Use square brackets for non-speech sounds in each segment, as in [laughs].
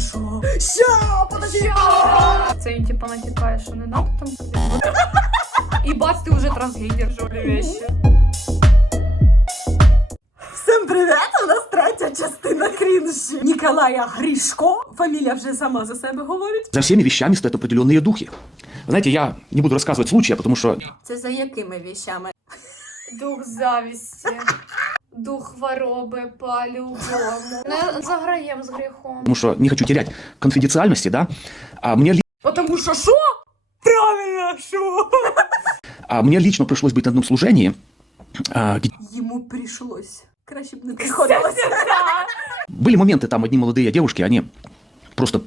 що? Ща, подожди! Це він типа натякає, що не надо там. [laughs] І бац, ти вже трансгендер, жолі вещи. Всім привіт! У нас третя частина крінжі. Ніколая Гришко. Фамілія вже сама за себе говорить. За всеми вещами стоят определенные духи. Вы знаете, я не буду рассказывать случая, потому что Це за якими вещами? Дух завісті. Дух хвороби по-любому. Не заграєм з гріхом. потому что не хочу терять конфиденциальности, да. А мне, ли- Потому що що? Правильно, що? а мне лично пришлось быть на одном служении, а, где Йому прийшлось. Краще б не приходилося. были моменты, там одни молодые девушки, они просто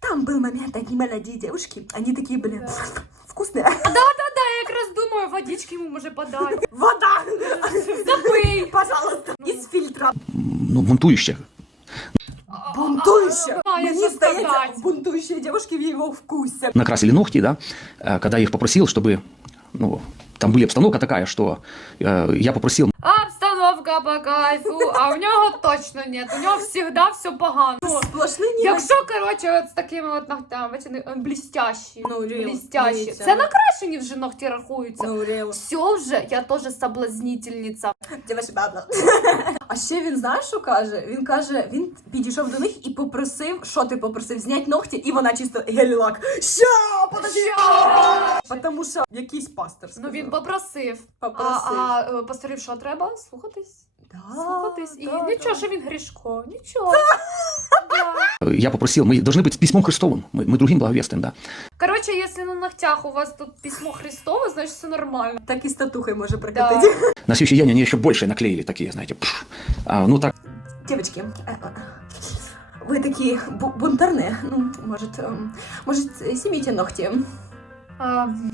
Там был момент, одни молодые девушки, они такие, блин, вкусные. Да-да-да, я якраз думаю, водички йому може подати. Вода! [laughs] Запий! Пожалуйста, из фильтра. ну, бунтующие. Бунтующая. А, я Мне что здається, бунтующие девушки в его вкусе. Накрасили ногти, да. А, Когда я их попросил, чтобы, ну, там были обстановка такая, что э, я попросил Обстановка по кайфу, а у нього точно нет. У нього завжди все погано. Сплошний ні. Якщо, коротше, от з такими от ногтями, бачите, вони блістящі, Ну, реal, блістящі. дивіться. Це накрашені вже ногті рахуються. Ну, реал. Все вже, я теж соблазнительниця. Дівча бабла. А ще він знаєш, що каже? Він каже, він підійшов до них і попросив, що ти попросив, зняти ногті, і вона чисто гель-лак. Ща, подожди! Потому що якийсь пастор Ну сказав. він попросив. Попросив. А, а е, пасторів що треба? Слухатись? Да, Слухатись. І да, нічого, да. що він грішко. Нічого. [laughs] Да. э, я попросил, мы должны быть с письмом Христовым, мы, мы другим благовествуем, да. Коротше, якщо на ногтях у вас тут письмо Христове, значить все нормально. Так і з татухою може Да. прокатити. [laughs] На следующий день они еще больше наклеили такие, знаете, пш. А, ну так Девочки, э, э, вы такие бу- бунтарные. Ну, может, эм, может, э, снимите ногти. А, Ну, ну,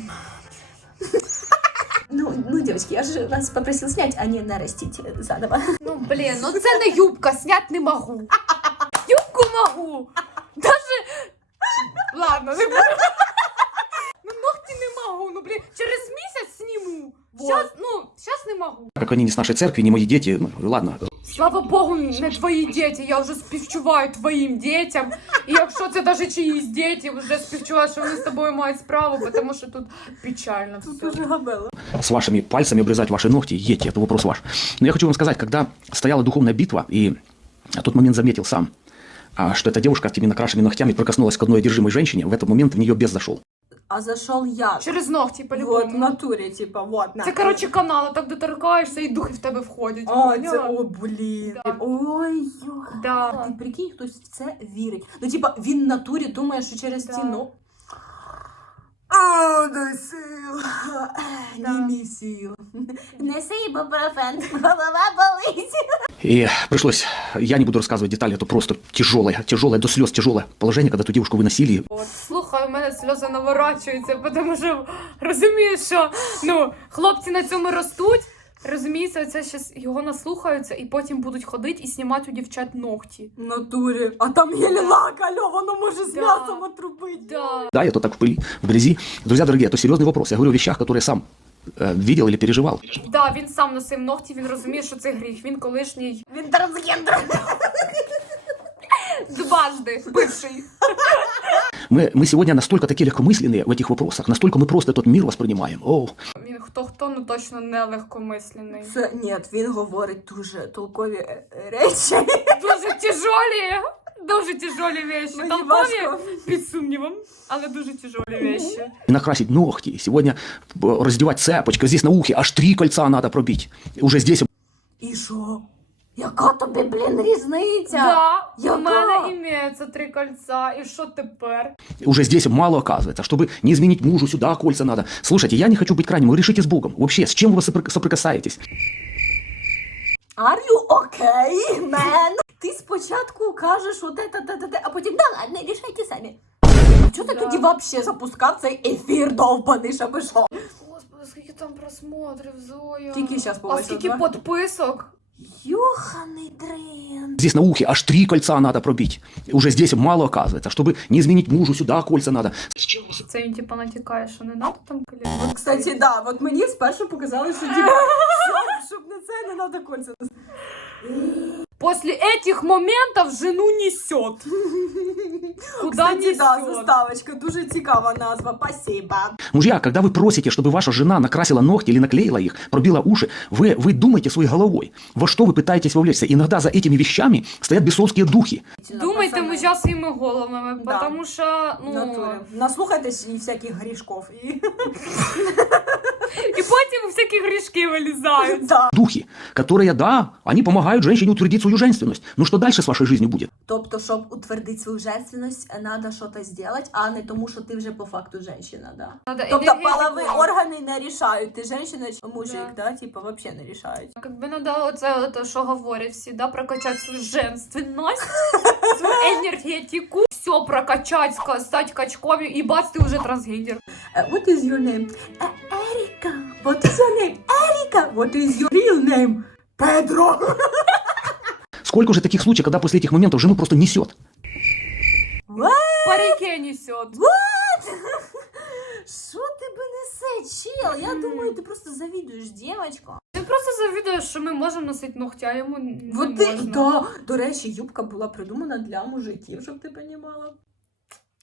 девочки, я же вас попросил снять, а не нарастить э, заново. ну блін, ну це не юбка, снять не можу. Юбку можу. Даже. Ладно, не буду. Ну ногті не можу. Ну блін, через місяць зніму. Вот. Щас, ну, щас не можу. как они не с нашей церкви, не мои дети, ну, ладно, Слава Богу, не твої діти. Я вже співчуваю твоїм дітям. І якщо це навіть чиїсь діти, вже співчуваю, що вони з тобою мають справу, тому що тут печально Тут все. уже габела. с вашими пальцами обрезать ваши ногти, едьте, это вопрос ваш. Но я хочу вам сказать, когда стояла духовная битва, и в тот момент заметил сам, а, что эта девушка теми накрашенными ногтями прикоснулась к одной одержимой женщине, в этот момент в нее бес зашел. А зашел я. Через ногті, Вот, в по-любому. натуре, типа, вот. на. Це, коротше, канал, так доторкаєшся і духи в тебе входять. Поняла? це, о, блін. Да. Ой, йо. Да. Ти прикинь, хтось в це вірить. Ну, типа, він в натурі думає, що через Да. стіну. А, не сил. Да. Не мій сил. Неси ібупрофен, голова болить. И пришлось, я не буду рассказывать детали, это просто тяжелое, тяжелое до слез тяжелое положение, когда ту девушку выносили. От, слухай, у мене сльози наворачуються, тому що розумієш, що ну, хлопці на цьому ростуть. Розумієте, це щас його наслухаються і потім будуть ходити і знімати у дівчат ногті. В натурі. А там гель-лак, алло, воно може з Да. м'ясом отрубити. Да. Да, я то так в пыли, в грязи. Друзья дорогие, это серьезный вопрос. Я говорю о вещах, которые сам э, видел или переживал. Да, він сам носив ногті, він розуміє, що це гріх. Він колишній Він трансгендер. дважди бивший. Мы, мы сегодня настолько такие легкомысленные в этих вопросах, настолько мы просто этот мир воспринимаем. О, Він хто хто, ну точно не легкомислений. Це ні, він говорить дуже толкові е, е, речі. Дуже тяжолі, дуже тяжолі вещі. Мені Толкові важко. під сумнівом, але дуже тяжолі вещі. и накрасить ногти, сегодня э, раздевать цепочку, здесь на ухе аж три кольца надо пробить. Уже здесь І що? Яка тобі, блін, різниця? Да, Яка? у мене імеється три кольця, і що тепер? уже здесь мало оказывается. Чтобы не изменить мужу, сюда кольца надо. Слушайте, я не хочу быть крайним, вы решите с Богом. Вообще, с чем вы соприк- соприкасаетесь? Are you okay, man? Ти спочатку кажеш от це, те, те, те, а потім да ладно, рішайте самі. А чого ти Да. тоді вообще запускав цей ефір довбаний, щоб що? Господи, скільки там просмотрів, Зоя. Тільки щас А побачила, скільки два. підписок? Йоханий дрин. Здесь на ухе аж три кольца надо пробить. Уже здесь мало оказывается. Чтобы не изменить мужу, сюда кольца надо. Це він типа натякає, що не надо там коліна. От, кстати, да, от мені спершу показали, що типа, [laughs] щоб, щоб не це, не треба кольця. После этих моментов жену несет. [laughs] Куда Кстати, да, несет? заставочка, дуже цікава назва, спасибо. Мужья, когда вы просите, чтобы ваша жена накрасила ногти или наклеила их, пробила уши, вы, вы думаете своей головой, во что вы пытаетесь вовлечься. Иногда за этими вещами стоят бесовские духи. Думайте ми зараз своїми головами, Да. тому що, ну, Натурі. Наслухайтесь і всяких грішков. І... [laughs] і потім всякі грішки вилізають. [laughs] да. Духи, которые, да, они помогают женщине утвердить свою женственность. Ну что дальше с вашей жизнью будет? Тобто, щоб утвердити свою женственность, треба щось зробити, а не тому, що ти вже по факту женщина, да. Надо Тобто енергетику. полові органи не рішають, ти женщина чи мужик, да, да? типа, вообще не рішають. Как бы надо оце, оце, що говорять всі, да, прокачати свою женственность, [laughs] свою енергетику, все прокачать, ска- стать качком, і бац, ти вже трансгендер. Uh, what is your name? Uh, Erika. What is your name? Erika. What is your real name? Педро. [laughs] Сколько уже таких случаев, когда после этих моментов жену просто несет? По реке несет. Що тебе несе, чел? Я думаю, ти просто завідуєш, дівчинка. Ти просто завідуєш, що ми можемо носити ногтя, а йому не Вот ти, можна. да. До речі, юбка була придумана для мужиків, щоб ти понімала.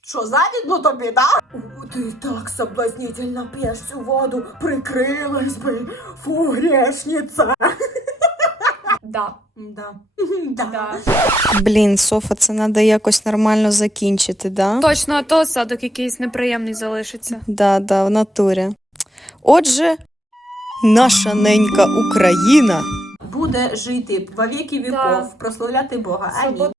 Що, завідно тобі, да? О, ти так соблазнительно п'єш цю воду, прикрилась би, фу, грешниця. Да. Да. [laughs] Да. Да. Блін, Софа, це треба якось нормально закінчити, да? Точно, а то осадок якийсь неприємний залишиться. Да, да, в натурі. Отже, наша ненька Україна Буде жити во віки віков, Да. прославляти Бога. Амінь.